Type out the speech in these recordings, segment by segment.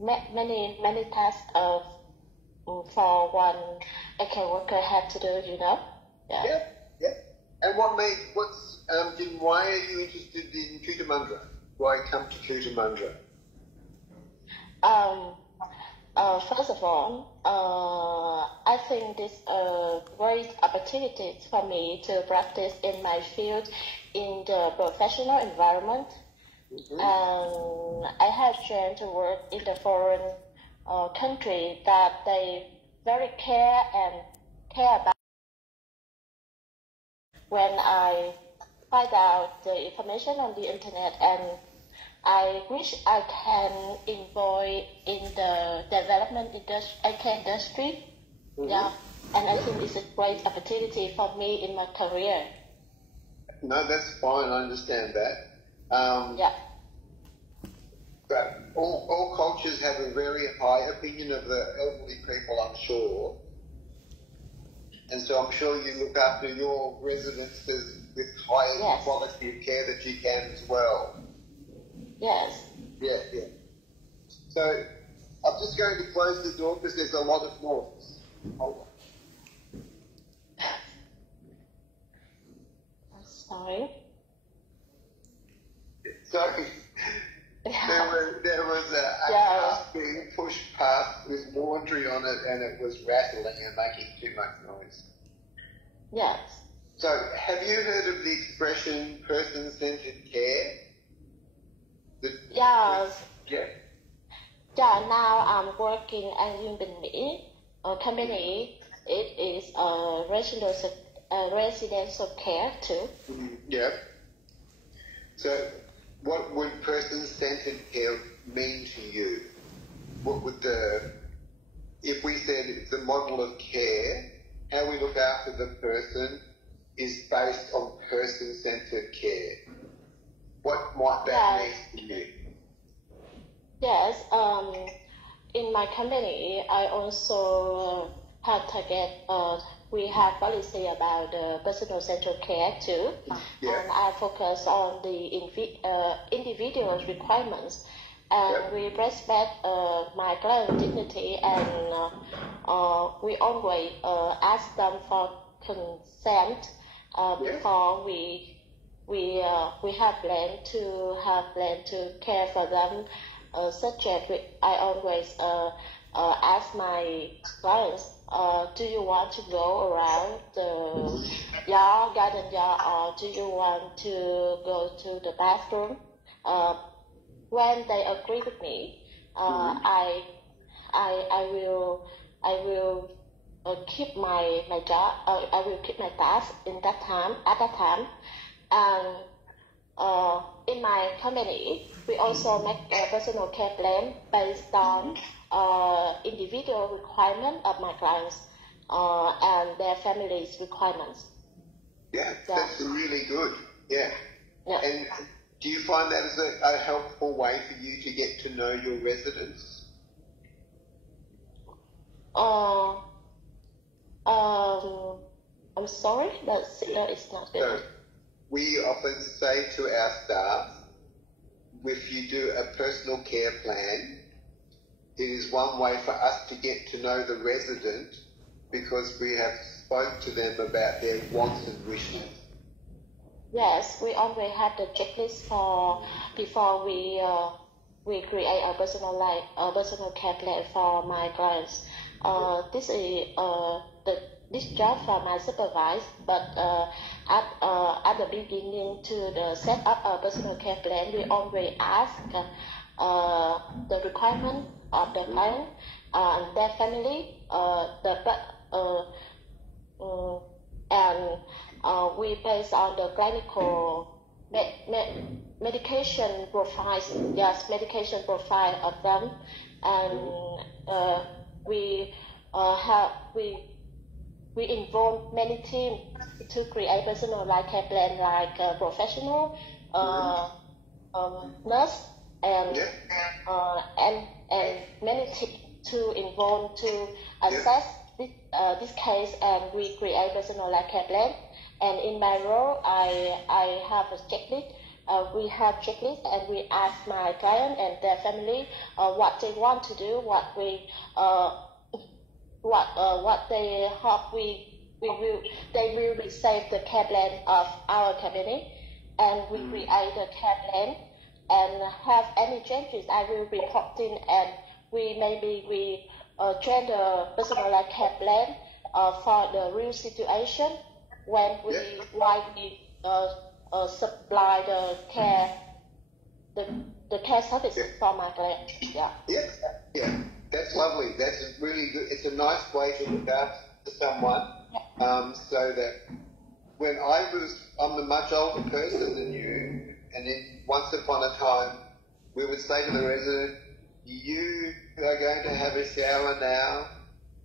many tasks for one care worker have to do, Yeah. Yeah. And why are you interested in Cootamundra? Why come to Cootamundra? First of all, I think this is a great opportunity for me to practice in my field in the professional environment. And I have chance to work in the foreign country that they very care about. When I find out the information on the internet, and I wish I can involve in the development industry. Yeah, and I think it's a great opportunity for me in my career. No, that's fine. I understand that. Yeah. But all cultures have a very high opinion of the elderly people, I'm sure. And so I'm sure you look after your residents with highest quality of care that you can as well. Yes. Yeah. So I'm just going to close the door because there's a lot of noise. Hold on. I'm sorry. So there was a car being pushed past with laundry on it, and it was rattling and making too much noise. Yes. So have you heard of the expression person-centered care? Yes. Yeah. Yeah, now I'm working at ViênPHauNG VÏN company. It is a residential care too. Yeah. So what would person-centered care mean to you? What would if we said it's a model of care, how we look after the person is based on person-centered care? What might that mean to you? Yes, in my company, I also have target. We have policy about personal-centered care too, and I focus on the individual requirements, and we respect my client dignity, and we always ask them for consent before we have plan to care for them. Such as I always ask my clients, do you want to go around your garden yard, or do you want to go to the bathroom? When they agree with me, I will keep my job. I will keep my task at that time, and in my company, we also make a personal care plan based on individual requirement of my clients and their family's requirements. Yeah, that's really good. Yeah. And do you find that as a helpful way for you to get to know your residents? I'm sorry, the signal is not good. So, we often say to our staff, if you do a personal care plan, it is one way for us to get to know the resident because we have spoke to them about their wants and wishes. Yes, we always have the checklist before we create a personal care plan for my clients. This is this job for my supervisor, but at the beginning to set up a personal care plan, we always ask the requirement of the client and their family, and we base on the clinical medication profiles, medication profile of them, and we involve many teams to create personalized care plan, like professional, nurse, and many teams to involve to assess this case, and we create personalized care plan. And in my role, I have a checklist we have checklist, and we ask my client and their family what they want to do, what they hope they will receive the care plan of our company, and we create the care plan, and have any changes I will report in, and we train the personalized care plan for the real situation when we supply the care service for my client. Yeah. Yeah. That's lovely. That's really good. It's a nice way to look after someone, so that when I'm a much older person than you, and then once upon a time, we would say to the resident, you are going to have a shower now,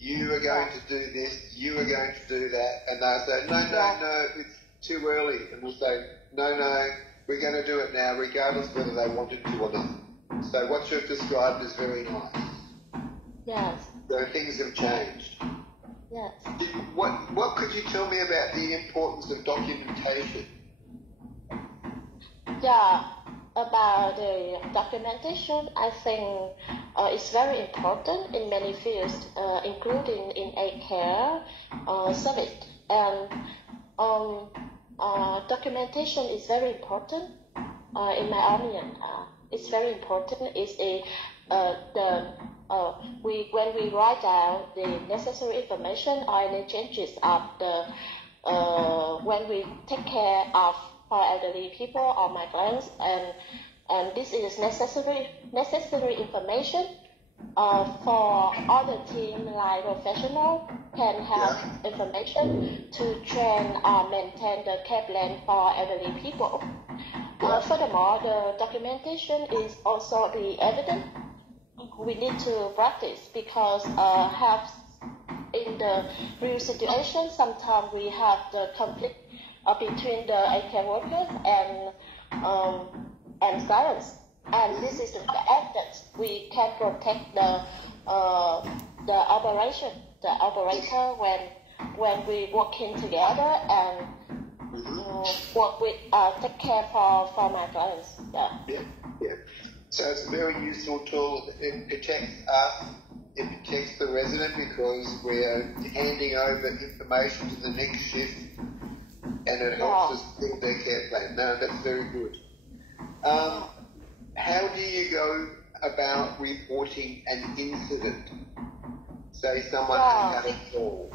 you are going to do this, you are going to do that, and they'll say, no, it's too early, and we'll say, no, we're going to do it now, regardless whether they wanted to or not. So what you've described is very nice. Yes. So things have changed. Yes. What could you tell me about the importance of documentation? Yeah, about the documentation, I think it's very important in many fields, including in aged care service. And documentation is very important, in my opinion. It's very important. When we write down the necessary information or any changes of when we take care of for elderly people or my clients, and this is necessary information for other team like professional can have information to train or maintain the care plan for elderly people. Furthermore, the documentation is also the evidence we need to practice, because in the real situation, sometimes we have the conflict between the aged care workers and clients, and this is the evidence we can protect the operator when we working together and work with take care for my clients. Yeah. So it's a very useful tool. It protects us, it protects the resident, because we're handing over information to the next shift, and it helps us build their care plan. No, that's very good. How do you go about reporting an incident? Say someone had a fall.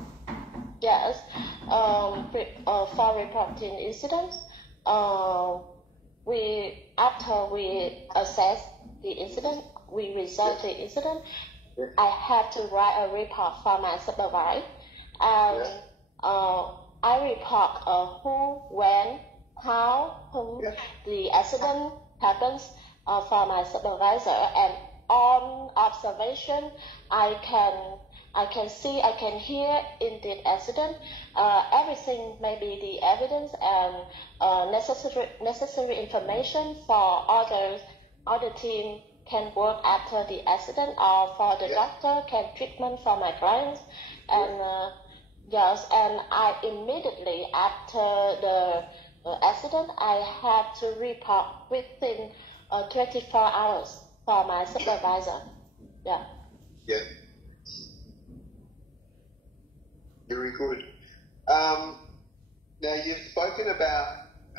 Yes. For reporting incidents, after we assess the incident, we resolve the incident, I have to write a report for my supervisor, and I report who, when, how, whom the accident happens for my supervisor, and on observation, I can see, I can hear in the accident, everything may be the evidence and necessary information for other team can work after the accident, or for the doctor can treatment for my clients, and and I immediately after the accident, I have to report within 24 hours for my supervisor. Yeah. Very good. Now you've spoken about,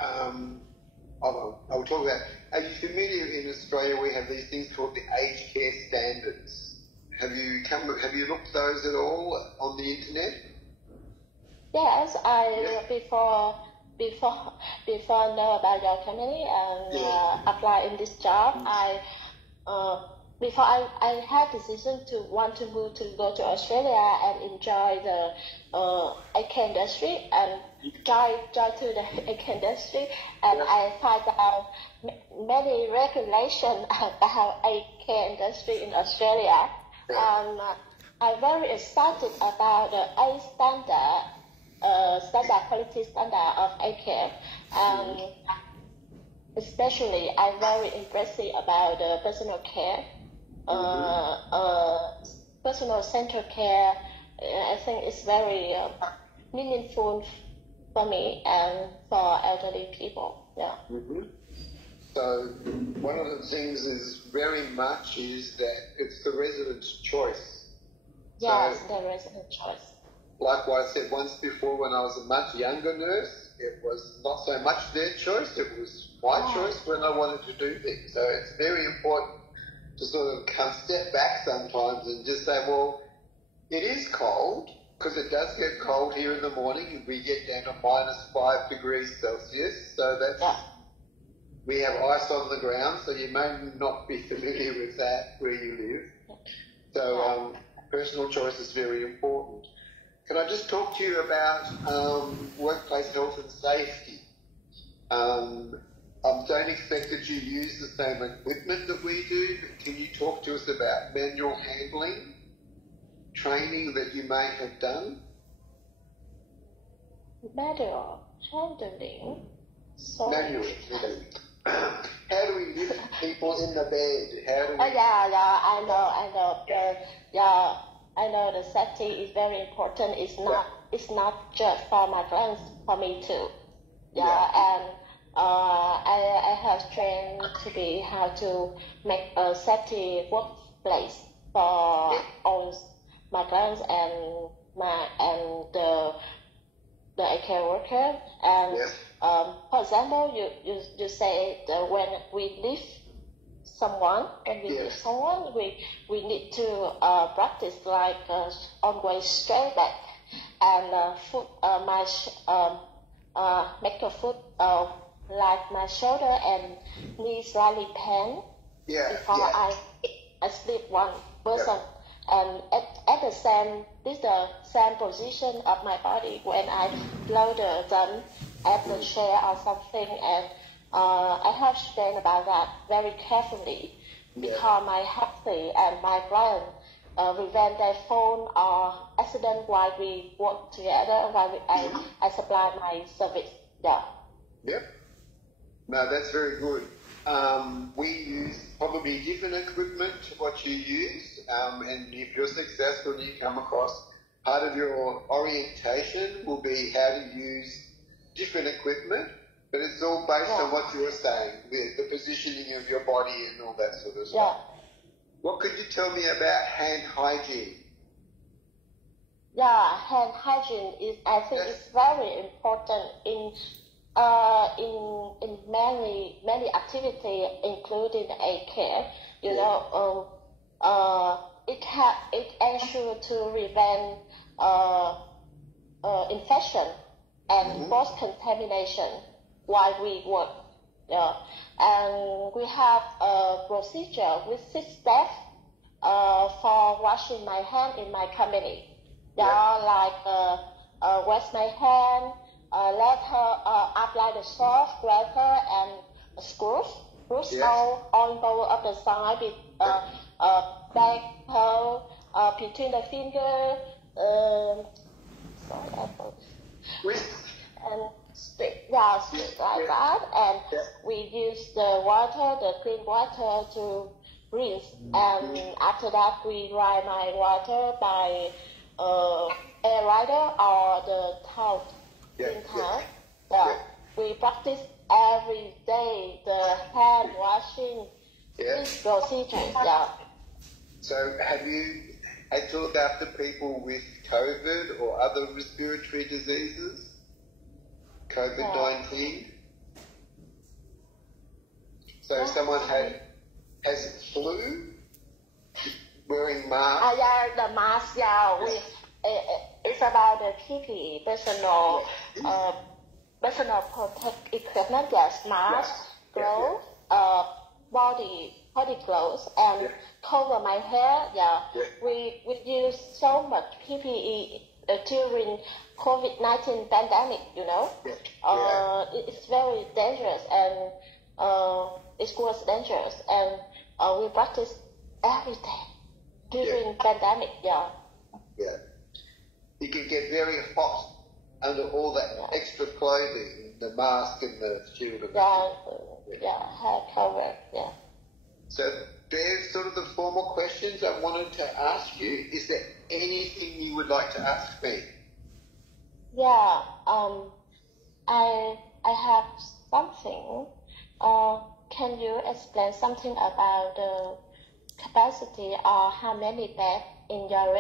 I'll talk about, are you familiar in Australia we have these things called the aged care standards? Have you looked those at all on the internet? Yes, before know about your company and apply in this job, before I had decision to want to move to go to Australia and enjoy the aged care industry and join to the aged care industry, and I find out many regulations about aged care industry in Australia, and I'm very excited about the A quality standard of aged care. Especially, I'm very impressed about the personal care, personal centered care. I think it's very meaningful for me and for elderly people. Yeah. So one of the things is very much is that it's the resident's choice. Yes, so, the resident choice. Like what I said once before, when I was a much younger nurse, it was not so much their choice, it was my choice when I wanted to do things. So it's very important to sort of step back sometimes and just say, well, it is cold, because it does get cold here in the morning. We get down to -5 degrees Celsius, so that's... We have ice on the ground, so you may not be familiar with that where you live. So personal choice is very important. Can I just talk to you about workplace health and safety? I don't expect that you use the same equipment that we do, but can you talk to us about manual handling, training that you may have done? Manual handling? Manual handling. How do we lift people in the bed? How do we... I know. I know the safety is very important. It's not just for my clients, for me too. And I have trained to be how to make a safety workplace for all my clients and the care worker. And for example, you say that when we leave someone, we need to practice like always straight back and make the foot like my shoulder and knee slightly bend before I sleep one person. And at the same, this is the same position of my body when I load them at the chair or something, and I have trained about that very carefully because my healthy and my client prevent their phone or accident while we work together, while I supply my service. Yep. No, that's very good. We use probably different equipment to what you use, and if you're successful and you come across, part of your orientation will be how to use different equipment, but it's all based on what you were saying, the positioning of your body and all that sort of stuff. What could you tell me about hand hygiene? Hand hygiene is, I think, is very important in many activities, including aid care. You know, it ensures to prevent infection and cross contamination while we work. And we have a procedure with 6 steps for washing my hand in my company. Like wash my hand, apply the soap, water, and screws. Brush on both of the side with back toe between the finger. And stick like that. And we use the water, the clean water, to rinse. And after that, we dry my water by air rider or the towel. We practice every day the hand washing procedure. So have you thought after people with COVID or other respiratory diseases? COVID-19? So if someone has flu, wearing masks? The mask, it's about the PPE, personal protect equipment, mask, gloves, body clothes, and cover my hair. We use so much PPE during COVID-19 pandemic, you know. It's very dangerous, and it was dangerous, and we practice every day during pandemic. You can get very hot under all that extra clothing, the mask and the shield. Hair cover. So there's sort of the formal questions I wanted to ask you. Is there anything you would like to ask me? I have something. can you explain something about the capacity or how many beds in your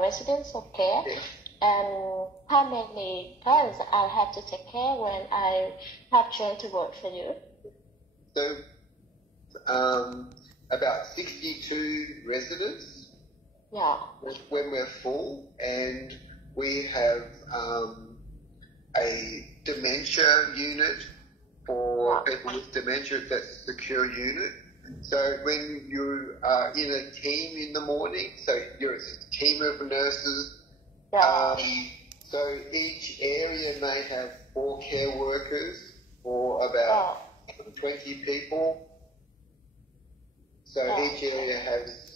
residential care? Yes. And how many parents I have to take care when I have joined to work for you? So, about 62 residents. Yeah. When we're full, and we have a dementia unit for people with dementia. That's a secure unit. So when you are in a team in the morning, so you're a team of nurses. So each area may have 4 care workers for about 20 people. So each area has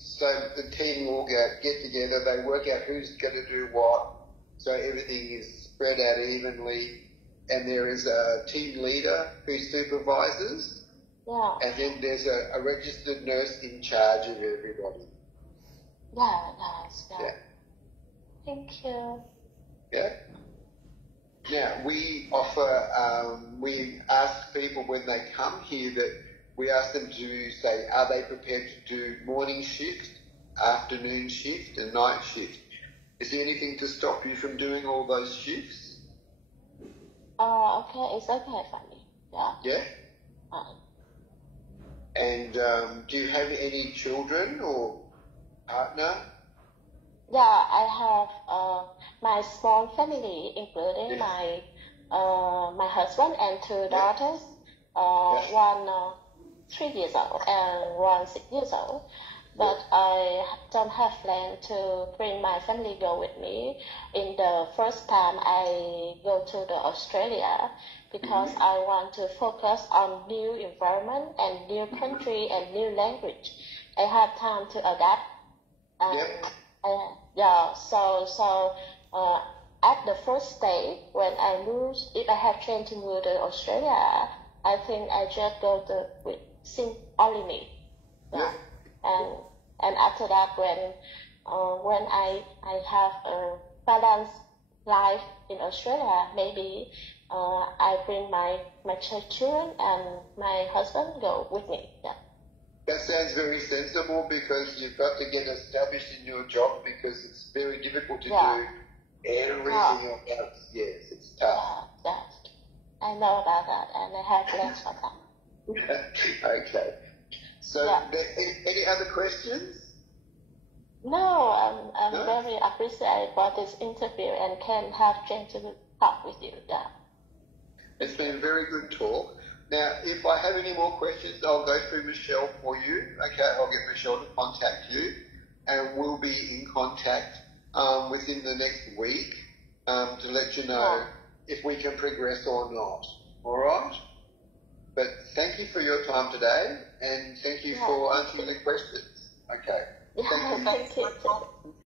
so the team will get together, they work out who's going to do what, so everything is spread out evenly, and there is a team leader who supervises, and then there's a registered nurse in charge of everybody. Yeah. Thank you. Yeah. Now, we offer, we ask people when they come here that we ask them to say, are they prepared to do morning shift, afternoon shift and night shift? Is there anything to stop you from doing all those shifts? Okay, it's okay for me. Yeah? And do you have any children or partner? Yeah, I have my small family, including my husband and 2 daughters. One 3 years old and one 6 years old. But I don't have plan to bring my family go with me in the first time I go to the Australia, because I want to focus on new environment and new country and new language. I have time to adapt. So at the first day when I move, if I have chance to move to Australia, I think I just go with only me. And after that, when I have a balanced life in Australia, maybe I bring my children and my husband go with me. Yeah. That sounds very sensible, because you've got to get established in your job, because it's very difficult to do everything else. Yes, it's tough. I know about that, and I have plans for that. Okay. So, any other questions? No, I'm very appreciative for this interview and can have chance to talk with you. Yeah. It's been a very good talk. Now, if I have any more questions, I'll go through Michelle for you. Okay, I'll get Michelle to contact you, and we'll be in contact within the next week to let you know if we can progress or not. All right? But thank you for your time today, and thank you for answering the questions. Okay. Thank you.